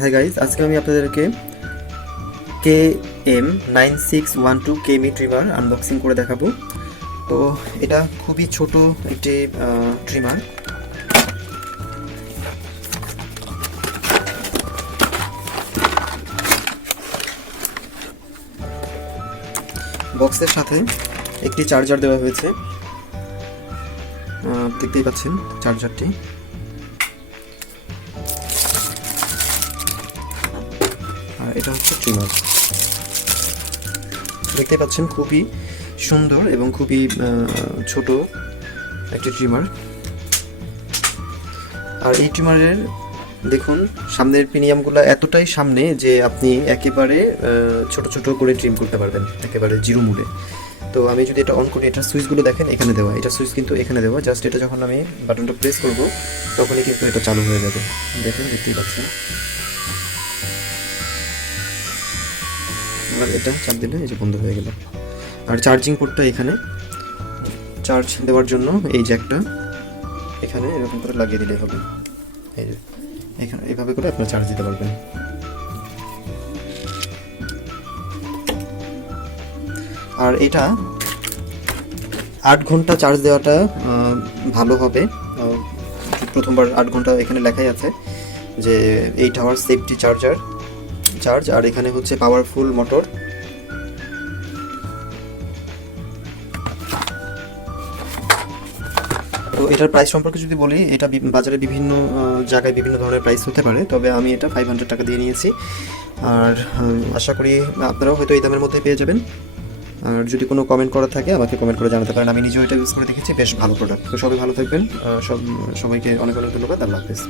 Hi guys, আজকে আমি আপনাদেরকে KM-9612 কেমি ট্রিমার আনবক্সিং করে দেখাবো। তো এটা খুবই ছোট একটি ট্রিমার। বক্সের সাথে একটি চার্জার দেওয়া হয়েছে, দেখতেই পাচ্ছেন চার্জারটি। আর এটা হচ্ছে ট্রিমার, দেখতে পাচ্ছেন খুবই সুন্দর এবং খুবই ছোট একটি ট্রিমার। আর এই ট্রিমারের দেখুন সামনের প্রিমিয়ামগুলো এতটাই সামনে যে আপনি একেবারে ছোট ছোট করে ট্রিম করতে পারবেন, একেবারে জিরো মুডে। তো আমি যদি এটা অন করি, এটার সুইচগুলো দেখেন এখানে দেওয়া, এটা সুইচ কিন্তু এখানে দেওয়া। জাস্ট এটা যখন আমি বাটনটা প্রেস করব তখনই কিন্তু এটা চালু হয়ে যাবে। দেখেন, দেখতেই পাচ্ছেন। আর এটা চাপ দিলে এই যে বন্ধ হয়ে গেল। আর চার্জিং পোর্টটা এখানে, চার্জ দেওয়ার জন্য এই জ্যাকটা এখানে এরকম করে লাগিয়ে দিলে হবে। এই যে এখানে এভাবে করে আপনারা চার্জ দিতে পারবেন। আর এটা 8 ঘন্টা চার্জ দেওয়াটা ভালো হবে। প্রথমবার 8 ঘন্টা এখানে লেখাই আছে যে 8 আওয়ার সেফটি চার্জ। আর এখানে হচ্ছে পাওয়ারফুল মোটর। তো এটার প্রাইস সম্পর্কে যদি বলি, এটা বাজারে বিভিন্ন জায়গায় বিভিন্ন ধরনের প্রাইস হতে পারে, তবে আমি এটা 500 টাকা দিয়ে নিয়েছি। আর আশা করি আপনারাও হয়তো এই দামের মধ্যে পেয়ে যাবেন। আর যদি কোনো কমেন্ট করা থাকে আমাকে কমেন্ট করে জানাতে পারেন। আমি নিজেও এটা ইউজ করে দেখেছি, বেশ ভালো প্রোডাক্ট। তো সবাই ভালো থাকবেন। সবাইকে অনেক অনেক ধন্যবাদ। আল্লাহ হাফেজ।